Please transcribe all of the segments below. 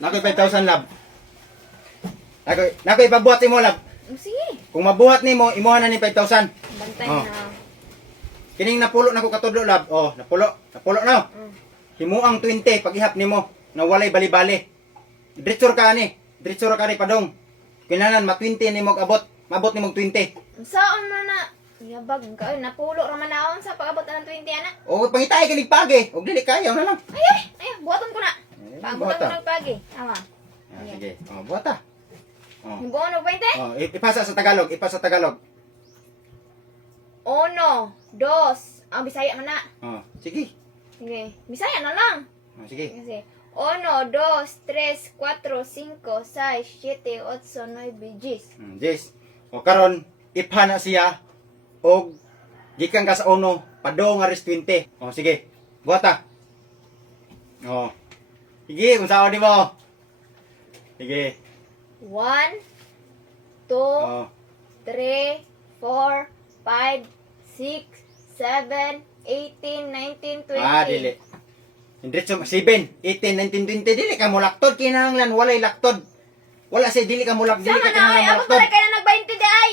Nakoy 5,000 lab. Nakoy ipabuhat mo lab. Sige. Kung mabuhat nimo, imuha na ni 5,000. Bantay Oh. na. Kining napulo nako katudlo lab. Oh, napulo na. Himuang 20 pag ihap nimo na walay bali-bali. Diretsor ka ni. Diretsor ka ni padong. Kinanan ma-20 nimo abot. Mabot nimo 20. Saan man na? Yabag ka. Napulo raman naon sa pag-abot na ng 20 ana. O pangitay kinig pagi. Og dili kayo na lang. Ay, buhaton ko na. Pag-abutan ko ng pagi. Tama. Ah, sige. Oh, buhat ta. Oh. Yung buong 20? Oh, ipasa sa Tagalog, ipasa sa Tagalog. Uno, dos. Ang Bisaya man na. Oh, sige. Sige. Bisaya na lang. Oh, sige. Kasi, 1, 2, 3, 4, 5, 6, 7, 8, 9, 10. Yes. O karon ipana siya og gikan ka sa uno, padong aris 20. O sige. Buhat ta. O. Sige, unsa di mo? Sige. 1, 2, O. 3, 4, 5, 6, 7, 18, 19, 20. Ah, dili. Indretso 7, 18, 19, 20 dili ka mo laktod kinahanglan walay laktod. Wala say dili ka mo laktod, dili Sama ka na, ay. kinahanglan mo Ako laktod. pala kayo na nag-20 di ay.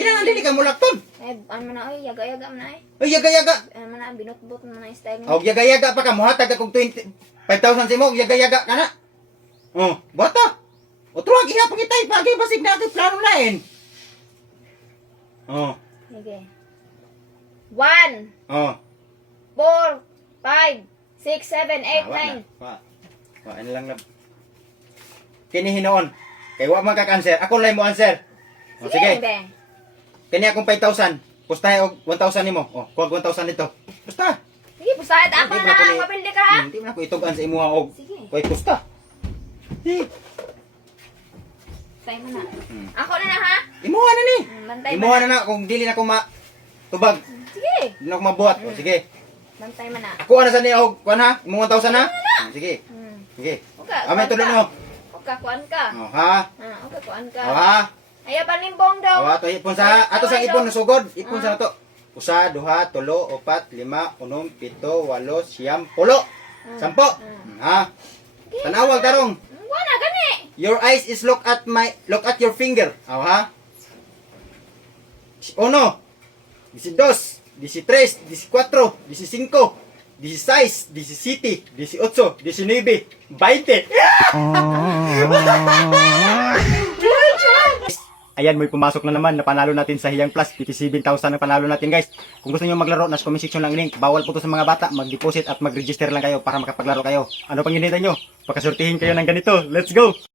Kinahanglan dili ka mo laktod. Eh, ano man na, ay. Yaga-yaga man na, ay. Ay yaga-yaga. Ano man na, binutbot man na yung style mo. Og yaga-yaga pa ka muhatag akong 20 5,000 si mo, yaga-yaga ka na. Oh, buhat ta. O tuwag ihapon kita pagi basig na ating plano lain. Oh, Sige. 1, oh. 4, 5, 6, 7, 8, 9. Wa ano lang na. Kini hinoon. Kay wa man ka answer. Ako lay mo answer. O sige. Be. Kani akong 5,000. Pustahe og 1,000 nimo. O, kuwag 1,000 dito. Pusta. Sige, pustahan. Ako Hindi na, ko ni- mapildi ka ha. Hindi man ako itugan sa imuha og. Sige. Koy pusta. Tayo mo na. Ako na ha. Imuha na ni. Bantay Imuha mo na na kung dili na ko tubag. Sige. Hindi na ako mabuhat. O sige. Bantay mo na. Ako na sa ni og kuan ha? Imong 1,000 ha? Sige. Sige. Okay, Amay tulad mo. Okay, kuan ka. O ha? Okay, kuan ka. O ha? Ayaw panimbong daw. O ato ipon sa ato sa ipon na sugod. Ipon sa nato. Usa, duha, tulo, upat, lima, unom, pito, walo, siyam, pulo. Sampo. Ha? Tanawag tarong. Wala, gani. Your eyes is look at your finger. Aw ha? 1, 12, 13, 14, 15, 16, 17, 18, 19, 20. Ayan, may pumasok na naman. Napanalo natin sa Hiyang Plus. 57,000 ang panalo natin, guys. Kung gusto niyo maglaro, nasa comment section lang link. Bawal po to sa mga bata. Mag-deposit at mag-register lang kayo para makapaglaro kayo. Ano pang hinihintay nyo? Pagkasortihin kayo ng ganito. Let's go!